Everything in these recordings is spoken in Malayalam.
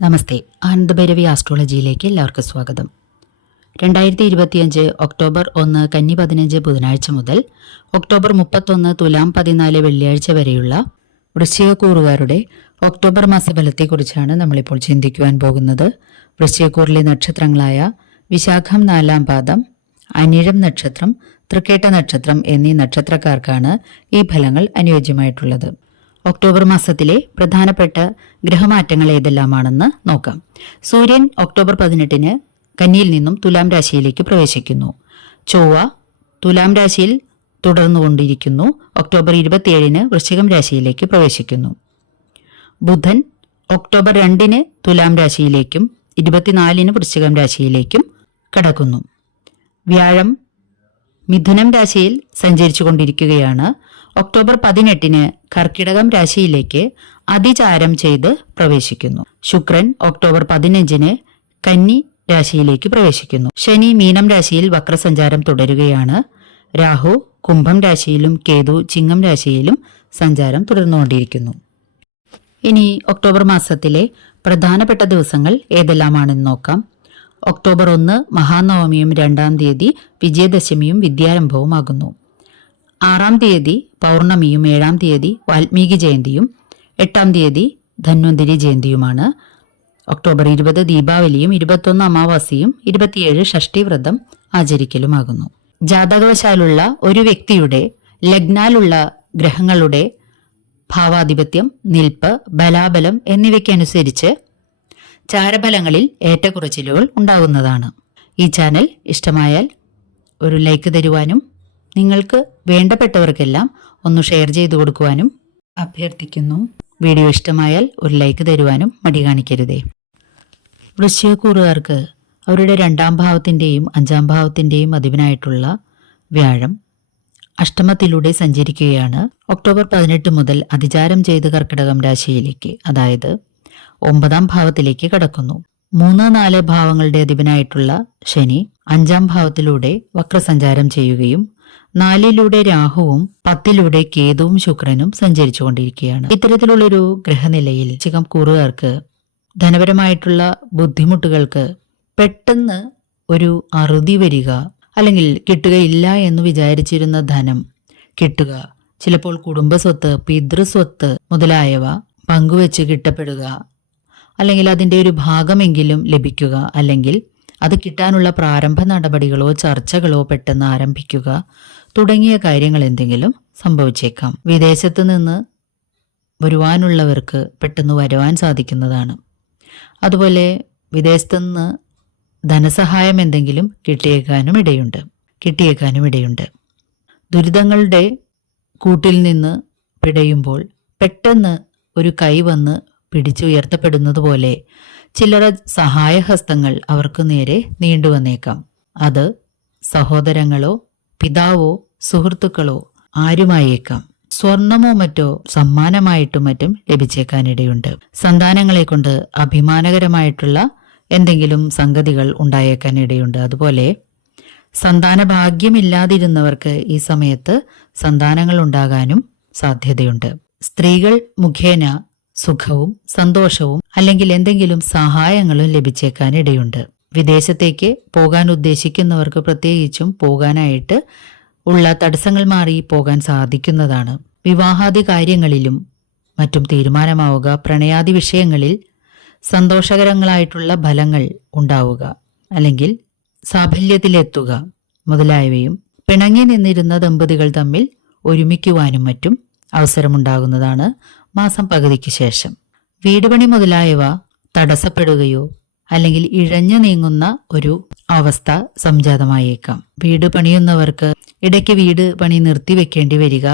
നമസ്തേ. ആനന്ദഭൈരവി ആസ്ട്രോളജിയിലേക്ക് എല്ലാവർക്കും സ്വാഗതം. രണ്ടായിരത്തി ഇരുപത്തിയഞ്ച് ഒക്ടോബർ ഒന്ന് കന്നി പതിനഞ്ച് ബുധനാഴ്ച മുതൽ ഒക്ടോബർ മുപ്പത്തൊന്ന് തുലാം പതിനാല് വെള്ളിയാഴ്ച വരെയുള്ള വൃശ്ചികക്കൂറുകാരുടെ ഒക്ടോബർ മാസഫലത്തെക്കുറിച്ചാണ് നമ്മളിപ്പോൾ ചിന്തിക്കുവാൻ പോകുന്നത്. വൃശ്ചികക്കൂറിലെ നക്ഷത്രങ്ങളായ വിശാഖം നാലാം പാദം അനിഴം നക്ഷത്രം തൃക്കേട്ട നക്ഷത്രം എന്നീ നക്ഷത്രക്കാർക്കാണ് ഈ ഫലങ്ങൾ അനുയോജ്യമായിട്ടുള്ളത്. ഒക്ടോബർ മാസത്തിലെ പ്രധാനപ്പെട്ട ഗ്രഹമാറ്റങ്ങൾ ഏതെല്ലാമാണെന്ന് നോക്കാം. സൂര്യൻ ഒക്ടോബർ പതിനെട്ടിന് കന്നിയിൽ നിന്നും തുലാം രാശിയിലേക്ക് പ്രവേശിക്കുന്നു. ചൊവ്വ തുലാം രാശിയിൽ തുടർന്നുകൊണ്ടിരിക്കുന്നു. ഒക്ടോബർ ഇരുപത്തിയേഴിന് വൃശ്ചികം രാശിയിലേക്ക് പ്രവേശിക്കുന്നു. ബുധൻ ഒക്ടോബർ രണ്ടിന് തുലാം രാശിയിലേക്കും ഇരുപത്തിനാലിന് വൃശ്ചികം രാശിയിലേക്കും കടക്കുന്നു. വ്യാഴം മിഥുനം രാശിയിൽ സഞ്ചരിച്ചു കൊണ്ടിരിക്കുകയാണ് ഒക്ടോബർ പതിനെട്ടിന് കർക്കിടകം രാശിയിലേക്ക് അതിചാരം ചെയ്ത് പ്രവേശിക്കുന്നു. ശുക്രൻ ഒക്ടോബർ പതിനഞ്ചിന് കന്നി രാശിയിലേക്ക് പ്രവേശിക്കുന്നു. ശനി മീനം രാശിയിൽ വക്രസഞ്ചാരം തുടരുകയാണ്. രാഹു കുംഭം രാശിയിലും കേതു ചിങ്ങം രാശിയിലും സഞ്ചാരം തുടർന്നുകൊണ്ടിരിക്കുന്നു. ഇനി ഒക്ടോബർ മാസത്തിലെ പ്രധാനപ്പെട്ട ദിവസങ്ങൾ ഏതെല്ലാമാണെന്ന് നോക്കാം. ഒക്ടോബർ ഒന്ന് മഹാനവമിയും രണ്ടാം തീയതി വിജയദശമിയും വിദ്യാരംഭവുമാകുന്നു. ആറാം തീയതി പൗർണമിയും ഏഴാം തീയതി വാൽമീകി ജയന്തിയും എട്ടാം തീയതി ധന്വന്തിരി ജയന്തിയുമാണ്. ഒക്ടോബർ ഇരുപത് ദീപാവലിയും ഇരുപത്തൊന്ന് അമാവാസിയും ഇരുപത്തിയേഴ് ഷഷ്ടിവ്രതം ആചരിക്കലുമാകുന്നു. ജാതകവശാലുള്ള ഒരു വ്യക്തിയുടെ ലഗ്നാലുള്ള ഗ്രഹങ്ങളുടെ ഭാവാധിപത്യം നിൽപ്പ് ബലാബലം എന്നിവയ്ക്കനുസരിച്ച് ചാരഫലങ്ങളിൽ ഏറ്റക്കുറച്ചിലുകൾ ഉണ്ടാകുന്നതാണ്. ഈ ചാനൽ ഇഷ്ടമായാൽ ഒരു ലൈക്ക് തരുവാനും നിങ്ങൾക്ക് വേണ്ടപ്പെട്ടവർക്കെല്ലാം ഒന്ന് ഷെയർ ചെയ്തു കൊടുക്കുവാനും അഭ്യർത്ഥിക്കുന്നു. വീഡിയോ ഇഷ്ടമായാൽ ഒരു ലൈക്ക് തരുവാനും മടി കാണിക്കരുതേ. വൃശ്ചികക്കൂറുകാർക്ക് അവരുടെ രണ്ടാം ഭാവത്തിന്റെയും അഞ്ചാം ഭാവത്തിന്റെയും അധിപനായിട്ടുള്ള വ്യാഴം അഷ്ടമത്തിലൂടെ സഞ്ചരിക്കുകയാണ്. ഒക്ടോബർ പതിനെട്ട് മുതൽ അതിചാരം ചെയ്ത് കർക്കിടകം രാശിയിലേക്ക് അതായത് ഒമ്പതാം ഭാവത്തിലേക്ക് കടക്കുന്നു. മൂന്ന് നാല് ഭാവങ്ങളുടെ അധിപനായിട്ടുള്ള ശനി അഞ്ചാം ഭാവത്തിലൂടെ വക്രസഞ്ചാരം ചെയ്യുകയും നാലിലൂടെ രാഹുവും പത്തിലൂടെ കേതുവും ശുക്രനും സഞ്ചരിച്ചുകൊണ്ടിരിക്കുകയാണ്. ഇത്തരത്തിലുള്ളൊരു ഗ്രഹനിലയിൽ ചികം കൂറുകാർക്ക് ധനപരമായിട്ടുള്ള ബുദ്ധിമുട്ടുകൾക്ക് പെട്ടെന്ന് ഒരു അറുതി വരിക അല്ലെങ്കിൽ കിട്ടുകയില്ല എന്ന് വിചാരിച്ചിരുന്ന ധനം കിട്ടുക. ചിലപ്പോൾ കുടുംബസ്വത്ത് പിതൃസ്വത്ത് മുതലായവ പങ്കുവെച്ച് കിട്ടപ്പെടുക അല്ലെങ്കിൽ അതിന്റെ ഒരു ഭാഗമെങ്കിലും ലഭിക്കുക അല്ലെങ്കിൽ അത് കിട്ടാനുള്ള പ്രാരംഭ നടപടികളോ ചർച്ചകളോ പെട്ടെന്ന് ആരംഭിക്കുക തുടങ്ങിയ കാര്യങ്ങൾ എന്തെങ്കിലും സംഭവിച്ചേക്കാം. വിദേശത്ത് നിന്ന് വരുവാനുള്ളവർക്ക് പെട്ടെന്ന് വരുവാൻ സാധിക്കുന്നതാണ്. അതുപോലെ വിദേശത്തു നിന്ന് ധനസഹായം എന്തെങ്കിലും കിട്ടിയേക്കാനും ഇടയുണ്ട്. കിട്ടിയേക്കാനും ഇടയുണ്ട്. ദുരിതങ്ങളുടെ കൂട്ടിൽ നിന്ന് പിടയുമ്പോൾ പെട്ടെന്ന് ഒരു കൈ വന്ന് പിടിച്ചുയർത്തപ്പെടുന്നത് പോലെ ചില്ലറ സഹായഹസ്തങ്ങൾ അവർക്ക് നേരെ നീണ്ടുവന്നേക്കാം. അത് സഹോദരങ്ങളോ പിതാവോ സുഹൃത്തുക്കളോ ആരുമായേക്കാം. സ്വർണമോ മറ്റോ സമ്മാനമായിട്ടും മറ്റും ലഭിച്ചേക്കാനിടയുണ്ട്. സന്താനങ്ങളെ കൊണ്ട് അഭിമാനകരമായിട്ടുള്ള എന്തെങ്കിലും സംഗതികൾ ഉണ്ടായേക്കാനിടയുണ്ട്. അതുപോലെ സന്താന ഭാഗ്യമില്ലാതിരുന്നവർക്ക് ഈ സമയത്ത് സന്താനങ്ങൾ ഉണ്ടാകാനും സാധ്യതയുണ്ട്. സ്ത്രീകൾ മുഖേന സുഖവും സന്തോഷവും അല്ലെങ്കിൽ എന്തെങ്കിലും സഹായങ്ങളും ലഭിച്ചേക്കാനിടയുണ്ട്. വിദേശത്തേക്ക് പോകാൻ ഉദ്ദേശിക്കുന്നവർക്ക് പ്രത്യേകിച്ചും പോകാനായിട്ട് ഉള്ള തടസ്സങ്ങൾ മാറി പോകാൻ സാധിക്കുന്നതാണ്. വിവാഹാദി കാര്യങ്ങളിലും മറ്റും തീരുമാനമാവുക പ്രണയാദി വിഷയങ്ങളിൽ സന്തോഷകരങ്ങളായിട്ടുള്ള ഫലങ്ങൾ ഉണ്ടാവുക അല്ലെങ്കിൽ സാഫല്യത്തിലെത്തുക മുതലായവയും പിണങ്ങി നിന്നിരുന്ന ദമ്പതികൾ തമ്മിൽ ഒരുമിക്കുവാനും മറ്റും അവസരമുണ്ടാകുന്നതാണ് മാസം പകുതിക്ക് ശേഷം. വീടുപണി മുതലായവ തടസ്സപ്പെടുകയോ അല്ലെങ്കിൽ ഇഴഞ്ഞു നീങ്ങുന്ന ഒരു അവസ്ഥ സംജാതമായേക്കാം. വീട് പണിയുന്നവർക്ക് ഇടയ്ക്ക് വീട് പണി നിർത്തിവെക്കേണ്ടി വരിക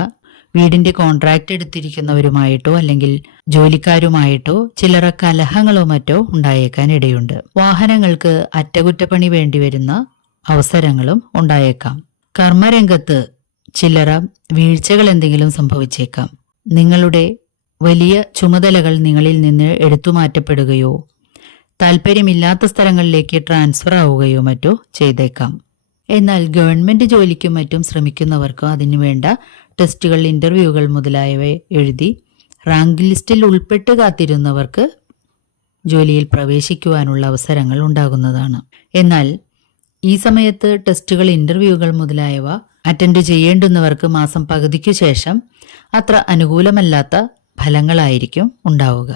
വീടിന്റെ കോൺട്രാക്ട് എടുത്തിരിക്കുന്നവരുമായിട്ടോ അല്ലെങ്കിൽ ജോലിക്കാരുമായിട്ടോ ചിലർ കലഹങ്ങളോ മറ്റോ ഉണ്ടായേക്കാൻ ഇടയുണ്ട്. വാഹനങ്ങൾക്ക് അറ്റകുറ്റപ്പണി വേണ്ടിവരുന്ന അവസരങ്ങളും ഉണ്ടായേക്കാം. കർമ്മരംഗത്ത് ചില്ലറ വീഴ്ചകൾ എന്തെങ്കിലും സംഭവിച്ചേക്കാം. നിങ്ങളുടെ വലിയ ചുമതലകൾ നിങ്ങളിൽ നിന്ന് എടുത്തുമാറ്റപ്പെടുകയോ താല്പര്യമില്ലാത്ത സ്ഥലങ്ങളിലേക്ക് ട്രാൻസ്ഫർ ആവുകയോ മറ്റോ ചെയ്തേക്കാം. എന്നാൽ ഗവൺമെന്റ് ജോലിക്കും മറ്റും ശ്രമിക്കുന്നവർക്ക് അതിനുവേണ്ട ടെസ്റ്റുകൾ ഇന്റർവ്യൂകൾ മുതലായവ എഴുതി റാങ്ക് ലിസ്റ്റിൽ ഉൾപ്പെട്ട് കാത്തിരുന്നവർക്ക് ജോലിയിൽ പ്രവേശിക്കുവാനുള്ള അവസരങ്ങൾ ഉണ്ടാകുന്നതാണ്. എന്നാൽ ഈ സമയത്ത് ടെസ്റ്റുകൾ ഇന്റർവ്യൂകൾ മുതലായവ അറ്റൻഡ് ചെയ്യേണ്ടുന്നവർക്ക് മാസം പകുതിക്കു ശേഷം അത്ര അനുകൂലമല്ലാത്ത ഫലങ്ങളായിരിക്കും ഉണ്ടാവുക.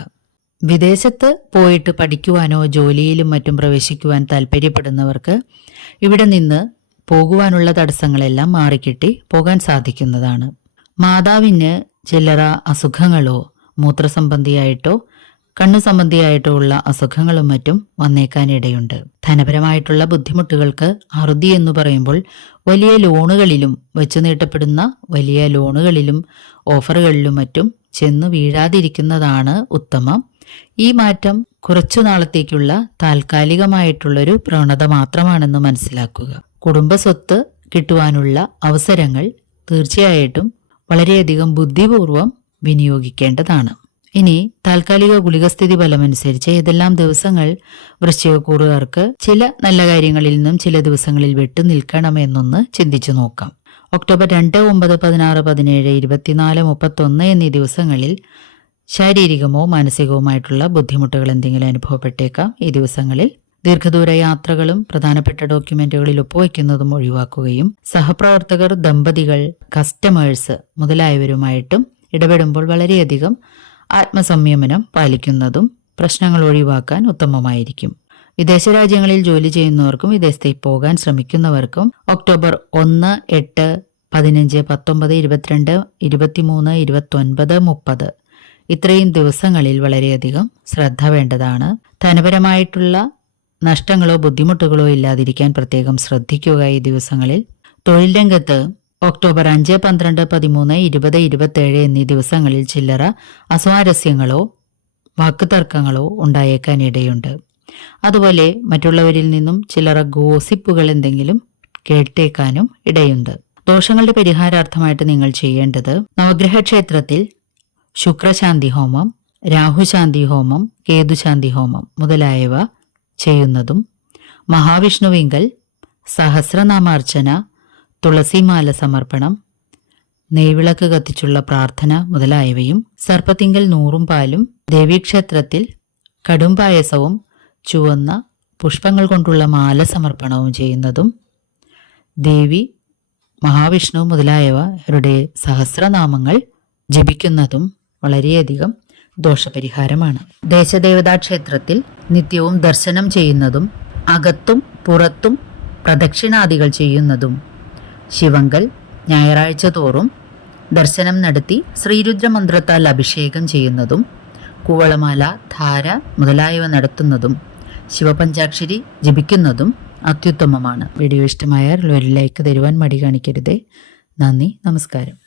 വിദേശത്ത് പോയിട്ട് പഠിക്കുവാനോ ജോലിയിലും മറ്റും പ്രവേശിക്കുവാൻ താല്പര്യപ്പെടുന്നവർക്ക് ഇവിടെ നിന്ന് പോകുവാനുള്ള തടസ്സങ്ങളെല്ലാം മാറിക്കിട്ടി പോകാൻ സാധിക്കുന്നതാണ്. മാതാവിന് ചില്ലറ അസുഖങ്ങളോ മൂത്രസംബന്ധിയായിട്ടോ കണ്ണു സംബന്ധിയായിട്ടുള്ള അസുഖങ്ങളും മറ്റും വന്നേക്കാനിടയുണ്ട്. ധനപരമായിട്ടുള്ള ബുദ്ധിമുട്ടുകൾക്ക് അറുതി എന്ന് പറയുമ്പോൾ വലിയ ലോണുകളിലും വെച്ചു നീട്ടപ്പെടുന്ന വലിയ ലോണുകളിലും ഓഫറുകളിലും മറ്റും ചെന്നു വീഴാതിരിക്കുന്നതാണ് ഉത്തമം. ഈ മാറ്റം കുറച്ചു നാളത്തേക്കുള്ള താൽക്കാലികമായിട്ടുള്ളൊരു പ്രവണത മാത്രമാണെന്ന് മനസ്സിലാക്കുക. കുടുംബസ്വത്ത് കിട്ടുവാനുള്ള അവസരങ്ങൾ തീർച്ചയായിട്ടും വളരെയധികം ബുദ്ധിപൂർവം വിനിയോഗിക്കേണ്ടതാണ്. ഇനി താൽക്കാലിക ഗുളികസ്ഥിതി ഫലമനുസരിച്ച് ഏതെല്ലാം ദിവസങ്ങൾ വൃശ്ചികക്കൂറുകാർക്ക് ചില നല്ല കാര്യങ്ങളിൽ നിന്നും ചില ദിവസങ്ങളിൽ വിട്ടു നിൽക്കണമെന്നൊന്ന് ചിന്തിച്ചു നോക്കാം. ഒക്ടോബർ രണ്ട് ഒമ്പത് പതിനാറ് പതിനേഴ് ഇരുപത്തിനാല് മുപ്പത്തൊന്ന് എന്നീ ദിവസങ്ങളിൽ ശാരീരികമോ മാനസികവുമായിട്ടുള്ള ബുദ്ധിമുട്ടുകൾ എന്തെങ്കിലും അനുഭവപ്പെട്ടേക്കാം. ഈ ദിവസങ്ങളിൽ ദീർഘദൂര യാത്രകളും പ്രധാനപ്പെട്ട ഡോക്യുമെന്റുകളിൽ ഒപ്പുവയ്ക്കുന്നതും ഒഴിവാക്കുകയും സഹപ്രവർത്തകർ ദമ്പതികൾ കസ്റ്റമേഴ്സ് മുതലായവരുമായിട്ടും ഇടപെടുമ്പോൾ വളരെയധികം ആത്മസംയമനം പാലിക്കുന്നതും പ്രശ്നങ്ങൾ ഒഴിവാക്കാൻ ഉത്തമമായിരിക്കും. വിദേശ രാജ്യങ്ങളിൽ ജോലി ചെയ്യുന്നവർക്കും വിദേശത്തേക്ക് പോകാൻ ശ്രമിക്കുന്നവർക്കും ഒക്ടോബർ ഒന്ന് എട്ട് പതിനഞ്ച് പത്തൊമ്പത് ഇരുപത്തിരണ്ട് ഇരുപത്തിമൂന്ന് ഇരുപത്തൊൻപത് മുപ്പത്. ഇത്രയും ദിവസങ്ങളിൽ വളരെയധികം ശ്രദ്ധ വേണ്ടതാണ്. ധനപരമായിട്ടുള്ള നഷ്ടങ്ങളോ ബുദ്ധിമുട്ടുകളോ ഇല്ലാതിരിക്കാൻ പ്രത്യേകം ശ്രദ്ധിക്കുക ഈ ദിവസങ്ങളിൽ. തൊഴിൽ രംഗത്ത് ഒക്ടോബർ അഞ്ച് പന്ത്രണ്ട് പതിമൂന്ന് ഇരുപത് ഇരുപത്തേഴ് എന്നീ ദിവസങ്ങളിൽ ചില്ലറ അസ്വാരസ്യങ്ങളോ വാക്കുതർക്കങ്ങളോ ഉണ്ടായേക്കാൻ ഇടയുണ്ട് അതുപോലെ മറ്റുള്ളവരിൽ നിന്നും ചില്ലറ ഗോസിപ്പുകൾ എന്തെങ്കിലും കേട്ടേക്കാനും ഇടയുണ്ട്. ദോഷങ്ങളുടെ പരിഹാരാർത്ഥമായിട്ട് നിങ്ങൾ ചെയ്യേണ്ടത് നവഗ്രഹ ക്ഷേത്രത്തിൽ ശുക്രശാന്തി ഹോമം രാഹുശാന്തി ഹോമം കേതുശാന്തി ഹോമം മുതലായവ ചെയ്യുന്നതും മഹാവിഷ്ണുവിങ്കൽ സഹസ്രനാമാർച്ചന തുളസിമാല സമർപ്പണം നെയ്വിളക്ക് കത്തിച്ചുള്ള പ്രാർത്ഥന മുതലായവയും സർപ്പത്തിങ്കൽ നൂറും പാലും ദേവീക്ഷേത്രത്തിൽ കടുംപായസവും ചുവന്ന പുഷ്പങ്ങൾ കൊണ്ടുള്ള മാല സമർപ്പണവും ചെയ്യുന്നതും ദേവി മഹാവിഷ്ണു മുതലായവരുടെ സഹസ്രനാമങ്ങൾ ജപിക്കുന്നതും വളരെയധികം ദോഷപരിഹാരമാണ്. ദേശദേവതാ ക്ഷേത്രത്തിൽ നിത്യവും ദർശനം ചെയ്യുന്നതും അകത്തും പുറത്തും പ്രദക്ഷിണാദികൾ ചെയ്യുന്നതും ശിവങ്കൽ ഞായറാഴ്ച തോറും ദർശനം നടത്തി ശ്രീരുദ്രമന്ത്രത്താൽ അഭിഷേകം ചെയ്യുന്നതും കൂവളമാല ധാര മുതലായവ നടത്തുന്നതും ശിവപഞ്ചാക്ഷരി ജപിക്കുന്നതും അത്യുത്തമമാണ്. വീഡിയോ ഇഷ്ടമായാൽ ഒരു ലൈക്ക് തരുവാൻ മടി കാണിക്കരുതേ. നന്ദി നമസ്കാരം.